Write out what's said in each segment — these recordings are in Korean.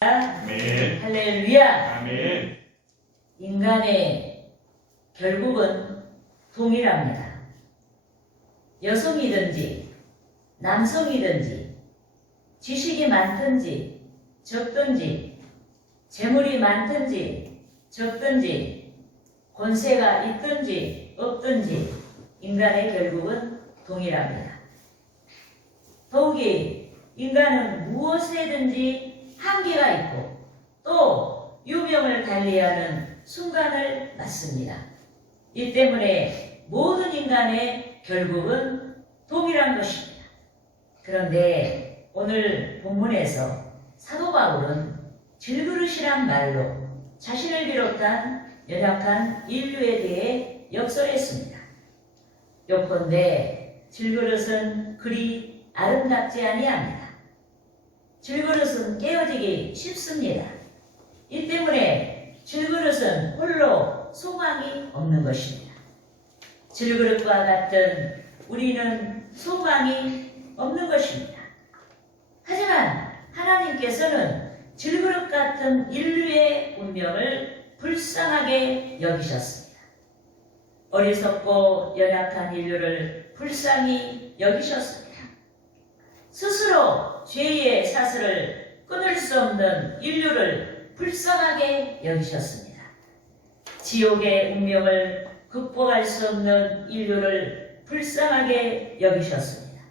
아멘. 할렐루야. 아멘. 인간의 결국은 동일합니다. 여성이든지 남성이든지 지식이 많든지 적든지 재물이 많든지 적든지 권세가 있든지 없든지 인간의 결국은 동일합니다. 더욱이 인간은 무엇에든지 한계가 있고 또 유명을 달리하는 순간을 맞습니다. 이 때문에 모든 인간의 결국은 동일한 것입니다. 그런데 오늘 본문에서 사도 바울은 질그릇이란 말로 자신을 비롯한 연약한 인류에 대해 역설했습니다. 요컨대 질그릇은 그리 아름답지 아니합니다. 질그릇은 깨어지기 쉽습니다. 이 때문에 질그릇은 홀로 소망이 없는 것입니다. 질그릇과 같은 우리는 소망이 없는 것입니다. 하지만 하나님께서는 질그릇 같은 인류의 운명을 불쌍하게 여기셨습니다. 어리석고 연약한 인류를 불쌍히 여기셨습니다. 스스로 죄의 사슬을 끊을 수 없는 인류를 불쌍하게 여기셨습니다. 지옥의 운명을 극복할 수 없는 인류를 불쌍하게 여기셨습니다.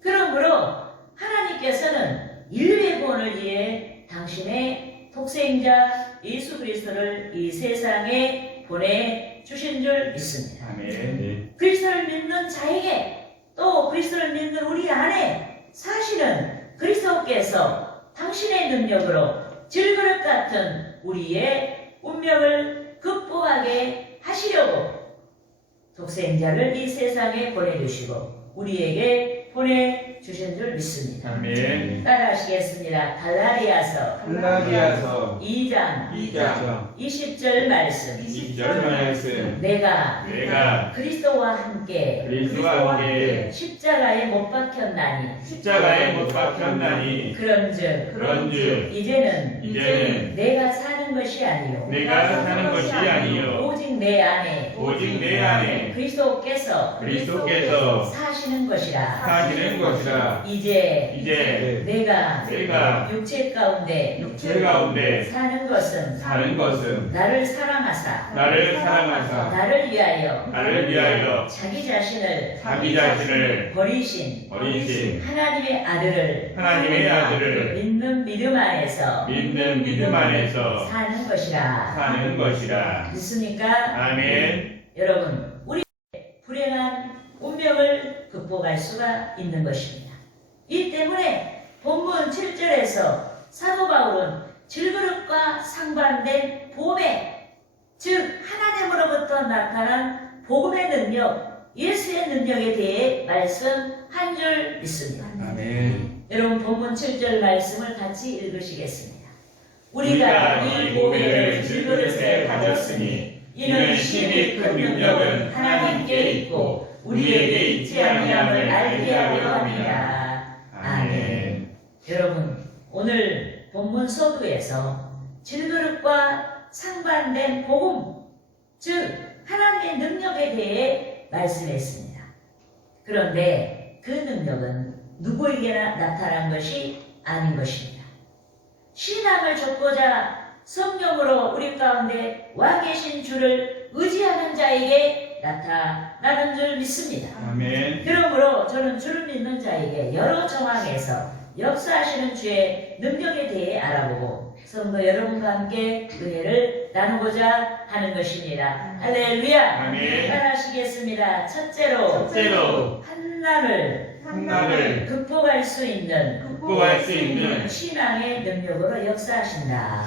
그러므로 하나님께서는 인류의 구원을 위해 당신의 독생자 예수 그리스도를 이 세상에 보내주신 줄 믿습니다. 아멘. 그리스도를 믿는 자에게 또 그리스도를 믿는 우리 안에 사실은 그리스도께서 당신의 능력으로 질그릇 같은 우리의 운명을 극복하게 하시려고 독생자를 이 세상에 보내주시고 우리에게 보내주신 줄 믿습니다. 아멘. 따라하시겠습니다. 갈라디아서 2장 20절 말씀. 20절 말씀. 내가 그리스도와 함께 십자가에 못 박혔나니 그런즉 이제는 내가 사는 것이 아니요 오직 내 안에 그리스도께서 사시는 것이라. 이제 내가 육체 가운데 사는 것은 나를 사랑하사 나를 위하여 자기 자신을 버리신 하나님의 아들을 믿는 믿음 안에서 사는 것이라. 믿습니까? 아멘. 여러분, 우리 불행한 운명을 극복할 수가 있는 것입니다. 이 때문에 본문 7절에서 사도 바울은 질그릇과 상반된 보배, 즉 하나님으로부터 나타난 복음의 능력, 예수의 능력에 대해 말씀한 줄 믿습니다. 아멘. 여러분, 본문 7절 말씀을 같이 읽으시겠습니다. 우리가 이 보배를 질그릇에 가졌으니 이는 심히 큰 능력은 하나님께 있고 우리에게 있지 아니함을 알게 하려 합니다. 아멘. 여러분, 오늘 본문 서두에서 질그릇과 상반된 복음, 즉 하나님의 능력에 대해 말씀했습니다. 그런데 그 능력은 누구에게나 나타난 것이 아닌 것입니다. 신앙을 좇고자 성령으로 우리 가운데 와 계신 주를 의지하는 자에게 나타나는 줄 믿습니다. 아멘. 그러므로 저는 주를 믿는 자에게 여러 정황에서 역사하시는 주의 능력에 대해 알아보고 성도 여러분과 함께 은혜를 나누고자 하는 것입니다. 할렐루야. 아멘. 따라하시겠습니다. 첫째로 환난을 극복할 수 있는 신앙의 능력으로 역사하신다.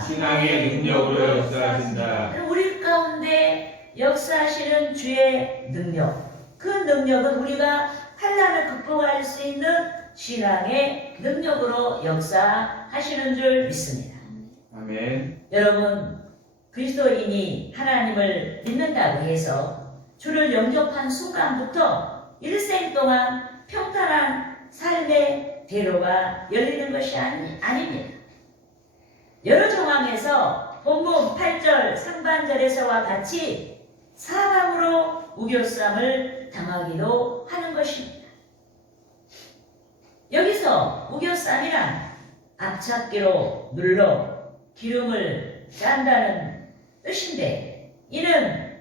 우리 가운데 역사하시는 주의 능력, 그 능력은 우리가 환난을 극복할 수 있는 신앙의 능력으로 역사하시는 줄 믿습니다. 아멘. 여러분, 그리스도인이 하나님을 믿는다고 해서 주를 영접한 순간부터 일생 동안 평탄한 삶의 대로가 열리는 것이 아닙니다. 여러 정황에서 본문 8절 상반절에서와 같이 사방으로 우겨쌈을 당하기도 하는 것입니다. 여기서 우겨쌈이란 앞찾기로 눌러 기름을 짠다는 뜻인데 이는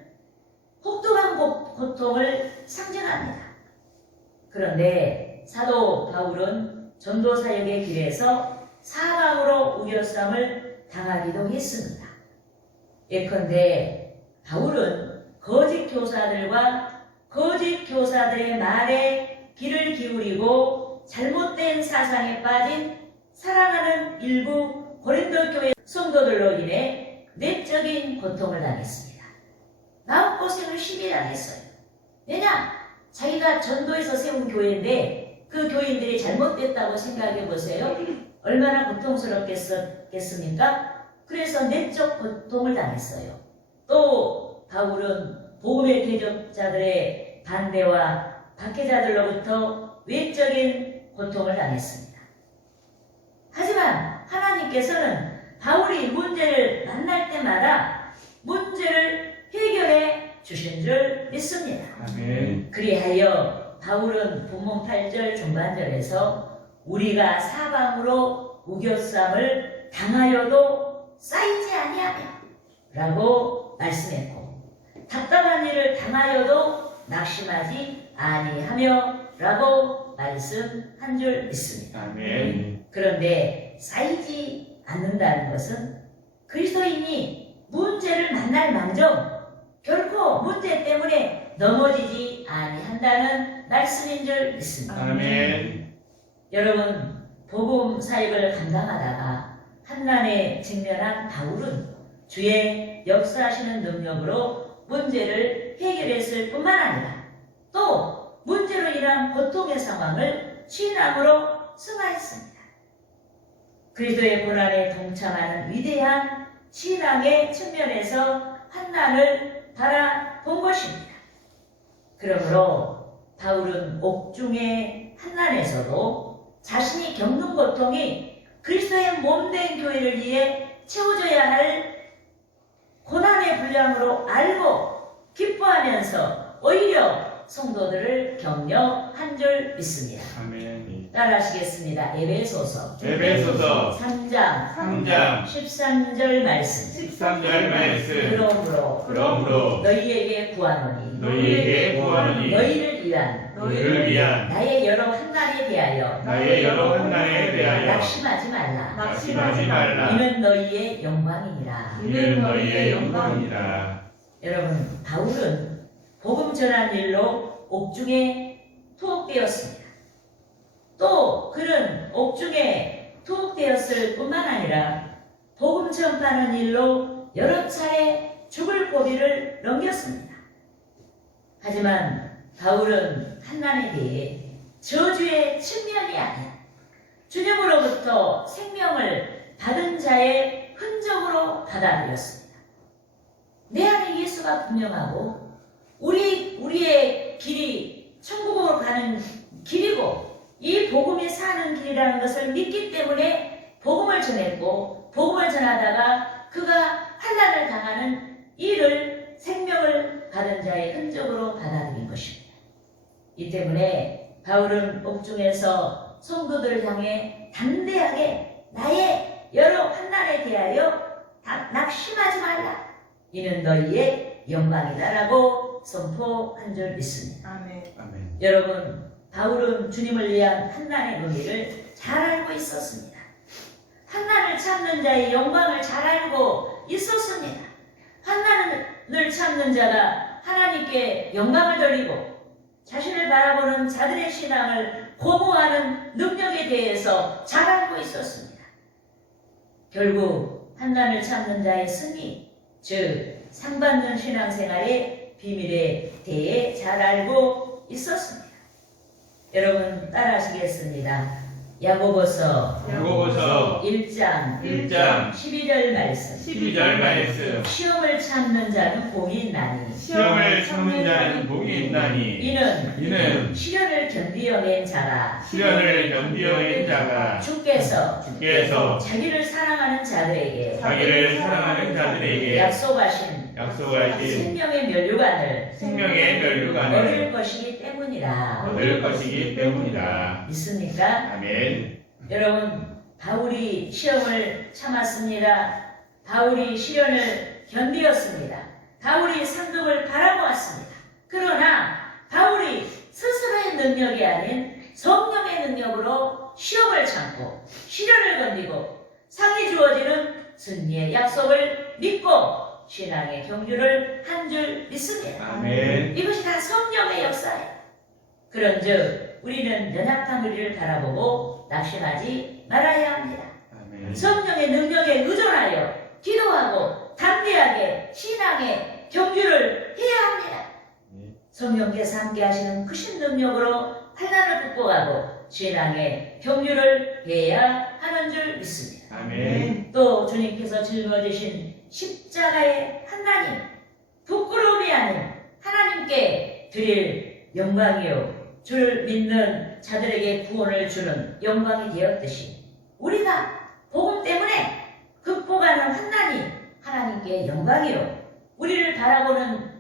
혹독한 고통을 상징합니다. 그런데 사도 바울은 전도 사역의 길에서 사방으로 우겨쌈을 당하기도 했습니다. 예컨대 바울은 거짓 교사들과 거짓 교사들의 말에 귀를 기울이고 잘못된 사상에 빠진 사랑하는 일부 고린도 교회 성도들로 인해 내적인 고통을 당했습니다. 마음고생을 심히 당했어요. 왜냐? 자기가 전도에서 세운 교회인데 그 교인들이 잘못됐다고 생각해 보세요. 얼마나 고통스럽겠습니까? 그래서 내적 고통을 당했어요. 또 바울은 복음의 대적자들의 반대와 박해자들로부터 외적인 고통을 당했습니다. 하지만 하나님께서는 바울이 문제를 만날 때마다 문제를 해결해 주신 줄 믿습니다. 아멘. 그리하여 바울은 본문 8절 중반절에서 우리가 사방으로 우겨쌈을 당하여도 쌓이지 아니하며 라고 말씀했고 답답한 일을 당하여도 낙심하지 아니하며 라고 말씀한 줄 믿습니다. 아멘. 그런데 쌓이지 않는다는 것은 그리스도인이 문제를 만날 망정 결코 문제 때문에 넘어지지 아니한다는 말씀인 줄 믿습니다. 아멘. 여러분, 복음 사역을 감당하다가 환난에 직면한 바울은 주의 역사하시는 능력으로 문제를 해결했을 뿐만 아니라 또 문제로 인한 고통의 상황을 신앙으로 승화했습니다. 그리스도의 고난에 동참하는 위대한 신앙의 측면에서 환난을 바라본 것입니다. 그러므로 바울은 옥중의 환난에서도 자신이 겪는 고통이 그리스도의 몸된 교회를 위해 채워져야 할 고난의 분량으로 알고 기뻐하면서 오히려 성도들을 격려한 줄 믿습니다. 아멘. 따라하시겠습니다. 에베소서 3장 13절 말씀. 13절 말씀. 그러므로 너희에게 구하노니 너희를 위한 나의 여러 환난에 대하여 낙심하지 말라. 이는 너희의 영광이니라. 여러분, 바울은 복음 전한 일로 옥중에 투옥되었습니다. 또 그는 옥중에 투옥되었을 뿐만 아니라 복음 전파하는 일로 여러 차례 죽을 고비를 넘겼습니다. 하지만 바울은 환난에 대해 저주의 측면이 아니라 주님으로부터 생명을 받은 자의 흔적으로 받아들였습니다. 내 안에 예수가 분명하고 우리의 길이 천국으로 가는 길이고 이 복음이 사는 길이라는 것을 믿기 때문에 복음을 전했고 복음을 전하다가 그가 환난을 당하는 이를 생명을 받은 자의 흔적으로 받아들인 것입니다. 이 때문에 바울은 옥중에서 성도들을 향해 담대하게 나의 여러 환난에 대하여 낙심하지 말라. 이는 너희의 영광이다라고 선포한 줄 믿습니다. 아멘. 여러분, 바울은 주님을 위한 환난의 의미를 잘 알고 있었습니다. 환난을 참는 자의 영광을 잘 알고 있었습니다. 환난을 참는 자가 하나님께 영광을 돌리고 자신을 바라보는 자들의 신앙을 고무하는 능력에 대해서 잘 알고 있었습니다. 결국 환난을 참는 자의 승리, 즉 상받는 신앙생활의 비밀에 대해 잘 알고 있었습니다. 여러분 따라하시겠습니다. 야고보서 야고보서 1장 1장 12절 말씀. 12절 말씀. 시험을 참는 자는 복이 있나니 시험을 참는 자는 복이 있나니 이는 시련을 견디어낸 자가 시련을 견디어낸 자가 주께서 주께서 자기를 사랑하는 자들에게 자기를 사랑하는 자들에게 약속하신 생명의 면류관을 생명의 면류관을 얻을 것이기 때문이라. 얻을 것이기 때문이다. 믿습니까? 아멘. 여러분, 바울이 시험을 참았습니다. 바울이 시련을 견디었습니다. 바울이 상급을 바라보았습니다. 그러나 바울이 스스로의 능력이 아닌 성령의 능력으로 시험을 참고 시련을 견디고 상이 주어지는 승리의 약속을 믿고 신앙의 경주를 한 줄 믿습니다. 아멘. 이것이 다 성령의 역사예요. 그런즉 우리는 연약한 우리를 바라보고 낙심하지 말아야 합니다. 아멘. 성령의 능력에 의존하여 기도하고 담대하게 신앙의 경주를 해야 합니다. 성령께서 함께 하시는 크신 능력으로 환난을 극복하고 신앙의 경주를 해야 하는 줄 믿습니다. 아멘. 또 주님께서 짊어지신 십자가의 하나님, 부끄러움이 아닌 하나님께 드릴 영광이요 주를 믿는 자들에게 구원을 주는 영광이 되었듯이 우리가 복음 때문에 극복하는 환난이 하나님께 영광이요 우리를 바라보는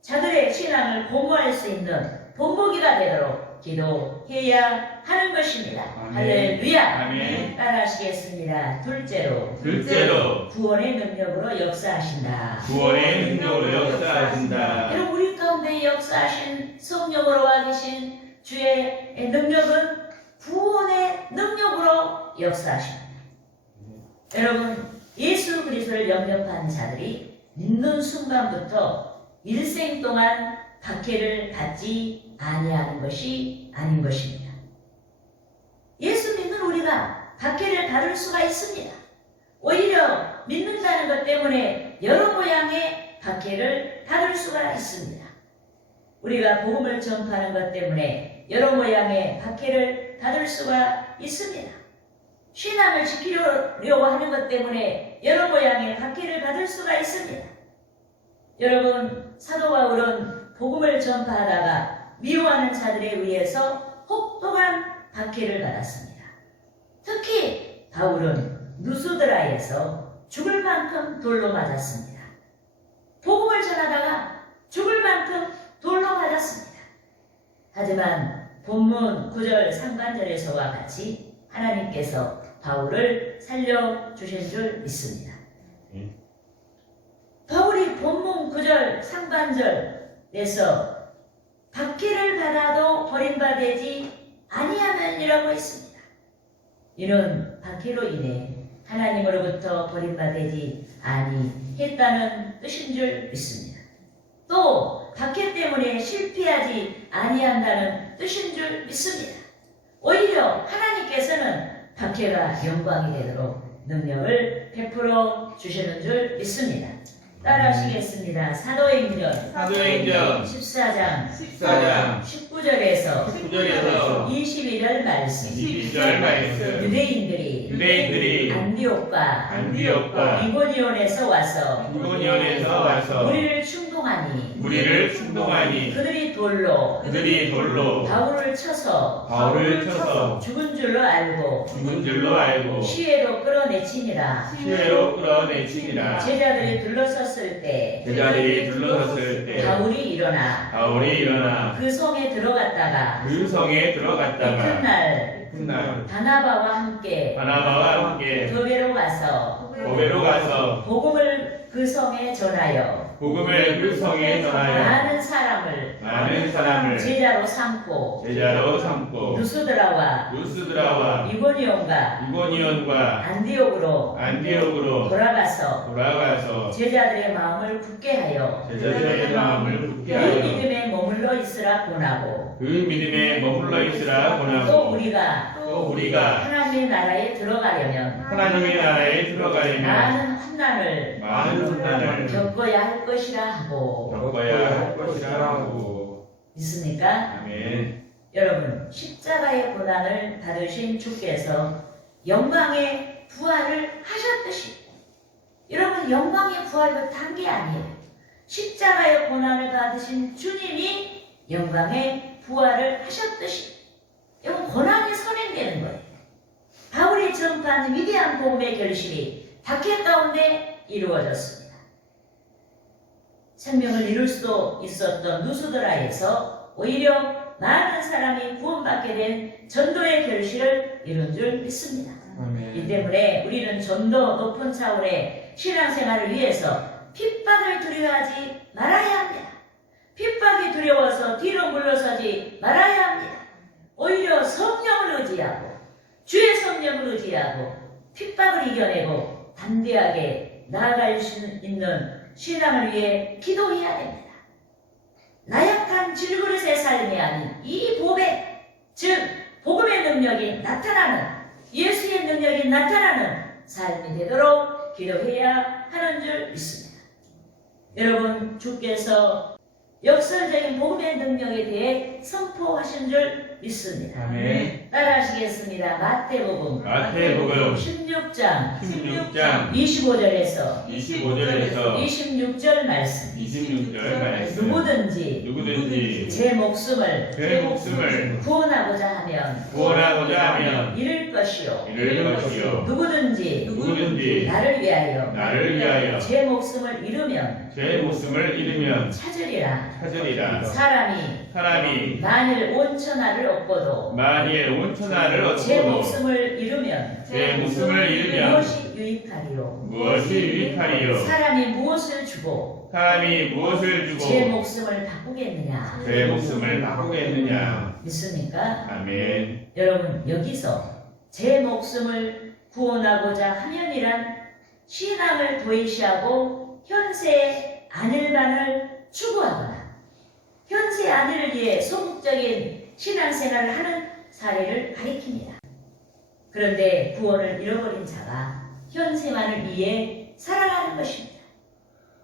자들의 신앙을 공부할 수 있는 본보기가 되도록 기도해야 하는 것입니다. 아멘. 할렐루야. 아멘. 따라하시겠습니다. 둘째로 구원의 능력으로 역사하신다. 구원의 능력으로 역사하신다. 여러분, 우리 가운데 역사하신 성령으로 와 계신 주의 능력은 구원의 능력으로 역사하십니다. 여러분, 예수 그리스도를 영접한 자들이 믿는 순간부터 일생 동안 박해를 받지 아니하는 것이 아닌 것입니다. 예수 믿는 우리가 박해를 받을 수가 있습니다. 오히려 믿는다는 것 때문에 여러 모양의 박해를 받을 수가 있습니다. 우리가 복음을 전파하는 것 때문에 여러 모양의 박해를 받을 수가 있습니다. 신앙을 지키려고 하는 것 때문에 여러 모양의 박해를 받을 수가 있습니다. 여러분, 사도 바울은 복음을 전파하다가 미워하는 자들에 의해서 혹독한 박해를 받았습니다. 특히 바울은 누스드라에서 죽을 만큼 돌로 맞았습니다. 복음을 전하다가 죽을 만큼 돌로 맞았습니다. 하지만 본문 9절 상반절에서와 같이 하나님께서 바울을 살려주신 줄 믿습니다. 바울이 본문 9절 상반절에서 박해를 받아도 버림받지 아니하느니라고 했습니다. 이는 박해로 인해 하나님으로부터 버림받지 아니했다는 뜻인 줄 믿습니다. 또 박해 때문에 실패하지 아니한다는 뜻인 줄 믿습니다. 오히려 하나님께서는 박해가 영광이 되도록 능력을 베풀어 주시는 줄 믿습니다. 따라하시겠습니다. 사도행전 14장 19절에서 22절 말씀. 유대인들이 안디옥과 이고니온에서 와서 우리를 충동하니 그들이 돌로 바울을 쳐서 죽은 줄로 알고 시외로 끌어내치니라. 제자들이 둘러섰을 때 바울이 일어나 그 성에 들어갔다가 이튿날 바나바와 함께 더베로 가서 복음을 그 성에 전하여 많은 사람을 제자로 삼고 누스드라와 이고니온과 안디옥으로 돌아가서 제자들의 마음을 굳게 하여 그 믿음에 머물러 있으라 권하고 또 우리가 하나님의 나라에 들어가려면 많은 환난을 겪어야 할 것이라 하고. 믿습니까? 아멘. 여러분, 십자가의 고난을 받으신 주께서 영광의 부활을 하셨듯이, 여러분, 영광의 부활을 단 게 아니에요. 십자가의 고난을 받으신 주님이 영광의 부활을 하셨듯이, 여러분, 고난이 선행되는 거예요. 바울이 전파한 위대한 복음의 결실이 박해 가운데 이루어졌습니다. 생명을 이룰 수도 있었던 누수드라에서 오히려 많은 사람이 구원받게 된 전도의 결실을 이룬 줄 믿습니다. 이 때문에 우리는 좀 더 높은 차원의 신앙생활을 위해서 핍박을 두려워하지 말아야 합니다. 핍박이 두려워서 뒤로 물러서지 말아야 합니다. 오히려 성령을 의지하고 주의 성령을 의지하고 핍박을 이겨내고 담대하게 나아갈 수 있는 신앙을 위해 기도해야 됩니다. 나약한 질그릇의 삶이 아닌 이 보배, 즉 복음의 능력이 나타나는, 예수의 능력이 나타나는 삶이 되도록 기도해야 하는 줄 믿습니다. 여러분, 주께서 역설적인 복음의 능력에 대해 선포하신 줄 믿습니다. 아멘. 따라하시겠습니다. 마태복음 16장 25절에서 26절 말씀. 26절 말씀. 누구든지 제 목숨을 구원하고자 하면 잃을 것이요. 누구든지 나를 위하여 제 목숨을 잃으면 찾으리라. 사람이 만일 온천하를 얻고도 제 목숨을 잃으면 무엇이 유익하리요? 사람이 무엇을 주고 제 목숨을 바꾸겠느냐? 믿습니까? 아멘. 여러분, 여기서 제 목숨을 구원하고자 하면이란 신앙을 도외시하고 현세의 안일만을 추구하거나 현세 안위를 위해 소극적인 신앙생활을 하는 사례를 가리킵니다. 그런데 구원을 잃어버린 자가 현세만을 위해 살아가는 것입니다.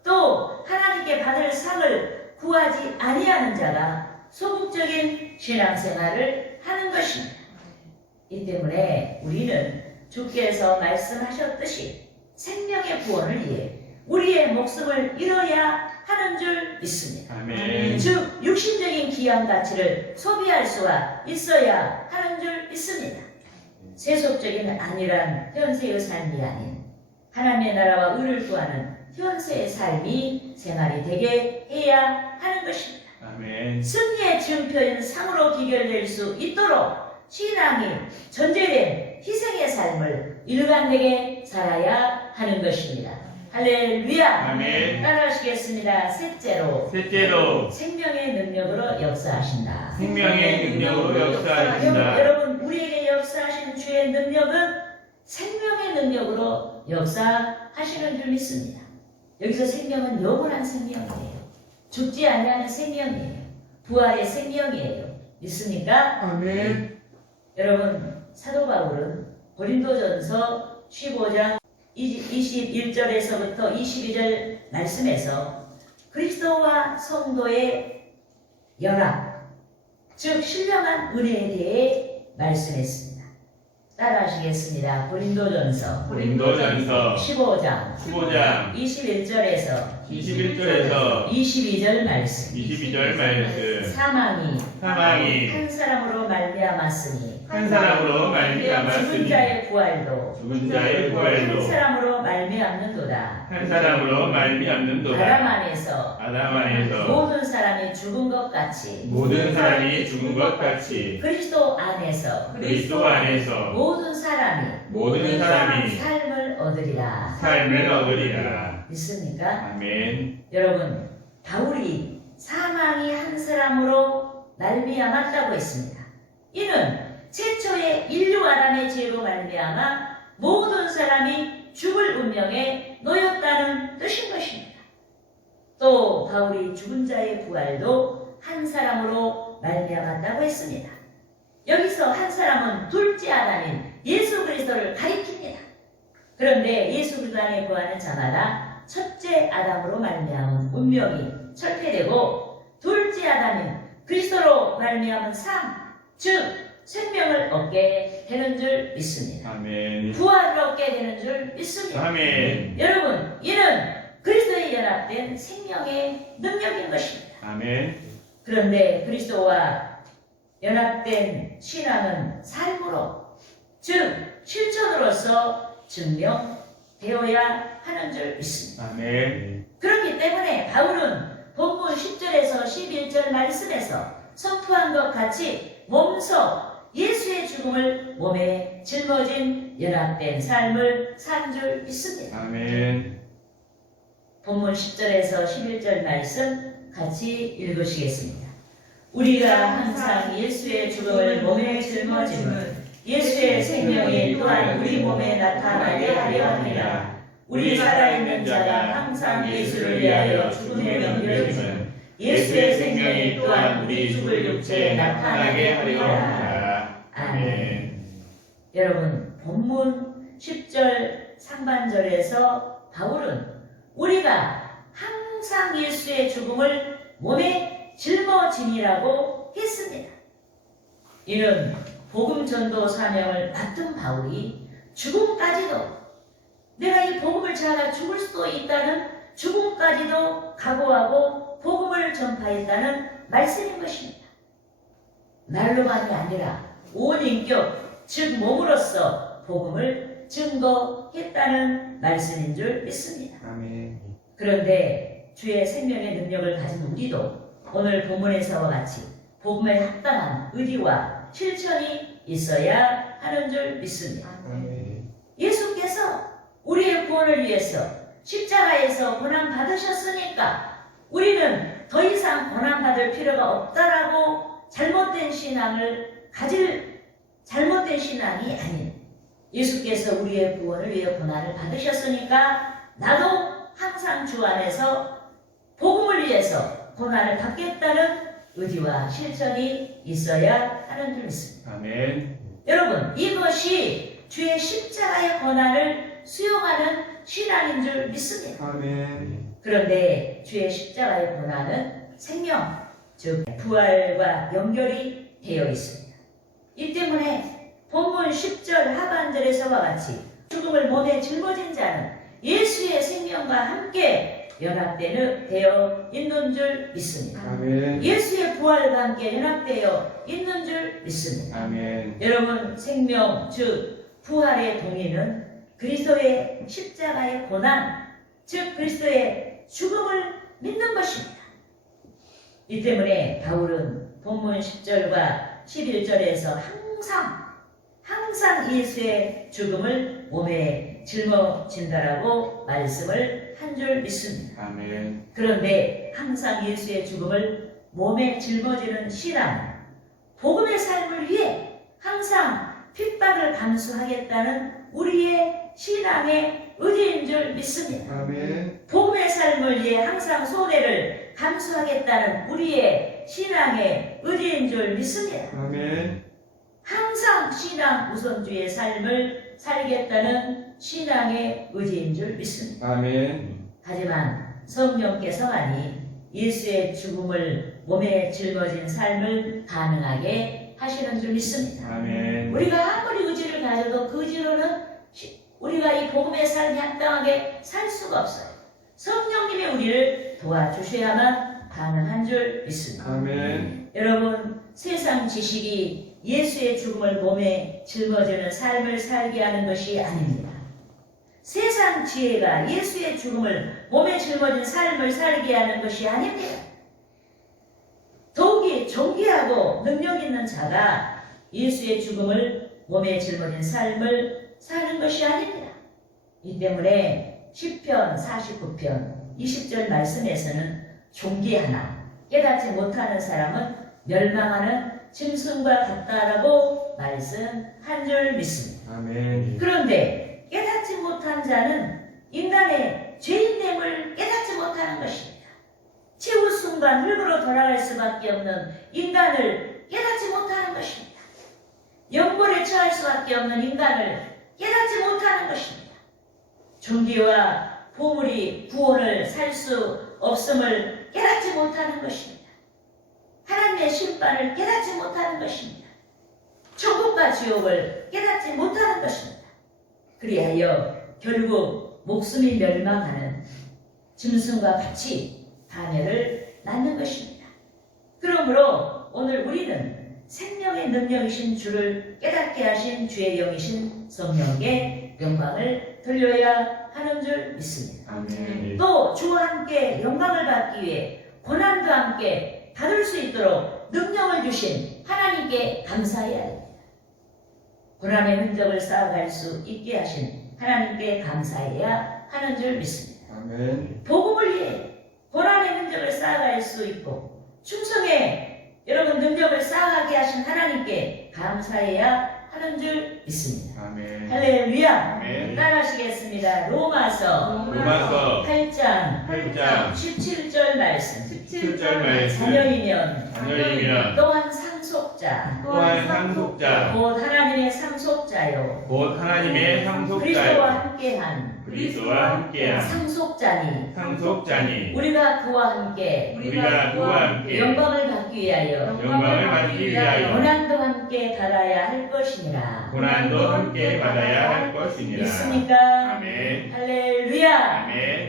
또 하나님께 받을 상을 구하지 아니하는 자가 소극적인 신앙생활을 하는 것입니다. 이 때문에 우리는 주께서 말씀하셨듯이 생명의 구원을 위해 우리의 목숨을 잃어야 하는 줄 믿습니다. 아멘. 즉 육신적인 귀한 가치를 소비할 수가 있어야 하는 줄 믿습니다. 세속적인 안일한 현세의 삶이 아닌 하나님의 나라와 의를 구하는 현세의 삶이 생활이 되게 해야 하는 것입니다. 아멘. 승리의 증표인 상으로 기결될 수 있도록 신앙이 전제된 희생의 삶을 일관되게 살아야 하는 것입니다. 할렐루야. 아멘. 따라하시겠습니다. 셋째로 생명의 능력으로 역사하신다. 여러분, 우리에게 역사하시는 주의 능력은 생명의 능력으로 역사하시는 줄 믿습니다. 여기서 생명은 영원한 생명이에요. 죽지 아니하는 생명이에요. 부활의 생명이에요. 믿습니까? 아멘. 여러분, 사도 바울은 고린도전서 15장 21절에서부터 22절 말씀에서 그리스도와 성도의 연합, 즉 신령한 은혜에 대해 말씀했습니다. 따라하시겠습니다. 고린도전서 15장 21절에서 22절 말씀. 사망이 한 사람으로 말미암았으니 죽은 자의 부활도 한 사람으로 말미암는도다. 아담 안에서 모든 사람이 죽은 것 같이 그리스도 안에서 모든 사람이 삶을 얻으리라. 믿습니까? 아멘. 여러분, 바울이 사망이 한 사람으로 말미암았다고 했습니다. 이는 최초의 인류 아담의 죄로 말미암아 모든 사람이 죽을 운명에 놓였다는 뜻인 것입니다. 또 바울이 죽은 자의 부활도 한 사람으로 말미암았다고 했습니다. 여기서 한 사람은 둘째 아담인 예수 그리스도를 가리킵니다. 그런데 예수 그리스도 안에 거하는 자마다 첫째 아담으로 말미암은 운명이 철폐되고 둘째 아담인 그리스도로 말미암은 삶, 즉 생명을 얻게 되는 줄 믿습니다. 아멘. 부활을 얻게 되는 줄 믿습니다. 아멘. 여러분, 이는 그리스도에 연합된 생명의 능력인 것입니다. 아멘. 그런데 그리스도와 연합된 신앙은 삶으로, 즉 실천으로서 증명되어야 하는 줄 믿습니다. 아멘. 그렇기 때문에 바울은 본문 10절에서 11절 말씀에서 선포한 것 같이 몸소 예수의 죽음을 몸에 짊어진 연합된 삶을 산 줄 믿습니다. 아멘. 본문 10절에서 11절 말씀 같이 읽으시겠습니다. 우리가 항상 예수의 죽음을 몸에 짊어짐은 예수의 생명이 또한 우리 몸에 나타나게 하려 함이라. 우리 살아있는 자가 항상 예수를 위하여 죽음에 넘겨짐은 예수의 생명이 또한 우리 죽을 육체에 나타나게 하려 함이라. 아멘. 여러분, 본문 10절 상반절에서 바울은 우리가 항상 예수의 죽음을 몸에 짊어짐이라고 했습니다. 이는 복음 전도 사명을 맡은 바울이 죽음까지도, 내가 이 복음을 전하다 죽을 수도 있다는 죽음까지도 각오하고 복음을 전파했다는 말씀인 것입니다. 말로만이 아니라 온 인격, 즉 몸으로써 복음을 증거했다는 말씀인 줄 믿습니다. 아멘. 그런데 주의 생명의 능력을 가진 우리도 오늘 본문에서와 같이 복음에 합당한 의지와 실천이 있어야 하는 줄 믿습니다. 아멘. 예수께서 우리의 구원을 위해서 십자가에서 고난 받으셨으니까 우리는 더 이상 고난 받을 필요가 없다라고 잘못된 신앙을 가질, 잘못된 신앙이 아닌, 예수께서 우리의 구원을 위해 고난을 받으셨으니까 나도 항상 주 안에서 복음을 위해서 고난을 받겠다는 의지와 실천이 있어야 하는 줄 믿습니다. 아멘. 여러분, 이것이 주의 십자가의 고난을 수용하는 신앙인 줄 믿습니다. 아멘. 그런데 주의 십자가의 고난은 생명, 즉 부활과 연결이 되어 있습니다. 이 때문에 본문 10절 하반절에서와 같이 죽음을 몸에 짊어진 자는 예수의 생명과 함께 연합되어 있는 줄 믿습니다. 아멘. 예수의 부활과 함께 연합되어 있는 줄 믿습니다. 아멘. 여러분, 생명, 즉 부활의 동의는 그리스도의 십자가의 고난, 즉 그리스도의 죽음을 믿는 것입니다. 이 때문에 바울은 본문 10절과 11절에서 항상 예수의 죽음을 몸에 짊어진다라고 말씀을 한 줄 믿습니다. 아멘. 그런데 항상 예수의 죽음을 몸에 짊어지는 신앙, 복음의 삶을 위해 항상 핍박을 감수하겠다는 우리의 신앙의 의지인 줄 믿습니다. 아멘. 복음의 삶을 위해 항상 손해를 감수하겠다는 우리의 신앙의 의지인 줄 믿습니다. 아멘. 항상 신앙 우선주의 삶을 살겠다는 신앙의 의지인 줄 믿습니다. 아멘. 하지만 성령께서만이 예수의 죽음을 몸에 짊어진 삶을 가능하게 하시는 줄 믿습니다. 아멘. 우리가 아무리 의지를 가져도 그 의지로는 우리가 이 복음의 삶에 합당하게 살 수가 없어요. 성령님이 우리를 도와주셔야만 가능한 줄 믿습니다. 아멘. 여러분, 세상 지식이 예수의 죽음을 몸에 짊어지는 삶을 살게 하는 것이 아닙니다. 세상 지혜가 예수의 죽음을 몸에 짊어진 삶을 살게 하는 것이 아닙니다. 더욱이 존귀하고 능력 있는 자가 예수의 죽음을 몸에 짊어진 삶을 사는 것이 아닙니다. 이 때문에 시편 49편 20절 말씀에서는 존귀하나 깨닫지 못하는 사람은 멸망하는 짐승과 같다라고 말씀한 줄 믿습니다. 아멘. 그런데 깨닫지 못한 자는 인간의 죄인됨을 깨닫지 못하는 것입니다. 최후 순간 흙으로 돌아갈 수밖에 없는 인간을 깨닫지 못하는 것입니다. 영벌에 처할 수밖에 없는 인간을 깨닫지 못하는 것입니다. 존귀와 보물이 구원을 살 수 없음을 깨닫지 못하는 것입니다. 하나님의 심판을 깨닫지 못하는 것입니다. 천국과 지옥을 깨닫지 못하는 것입니다. 그리하여 결국 목숨이 멸망하는 짐승과 같이 파멸을 낳는 것입니다. 그러므로 오늘 우리는 생명의 능력이신 주를 깨닫게 하신 주의 영이신 성령께 영광을 돌려야 하는 줄 믿습니다. 아멘. 또 주와 함께 영광을 받기 위해 고난도 함께 받을 수 있도록 능력을 주신 하나님께 감사해야 합니다. 고난의 흔적을 쌓아갈 수 있게 하신 하나님께 감사해야 하는 줄 믿습니다. 아멘. 복음을 위해 고난의 흔적을 쌓아갈 수 있고 충성의 여러분 능력을 쌓아가게 하신 하나님께 감사해야 하는 줄 믿습니다. 아멘. 할렐루야. 아멘. 따라하시겠습니다. 로마서 로마서 8장 8장 17절 말씀. 17절 말씀. 자녀이면 또한 상속자 또한 상속자 곧 하나님의 상속자요 곧 하나님의 그리스도와 상속자요 함께한 그리스도와 함께한 상속자니 상속자니 우리가 그와 함께 영광을 받기 위하여 영광을 받기 위하여 고난도 함께 받아야 할 것이니라. 고난도 함께 받아야 할 것이니라. 믿습니까? 아멘. 할렐루야. 아멘.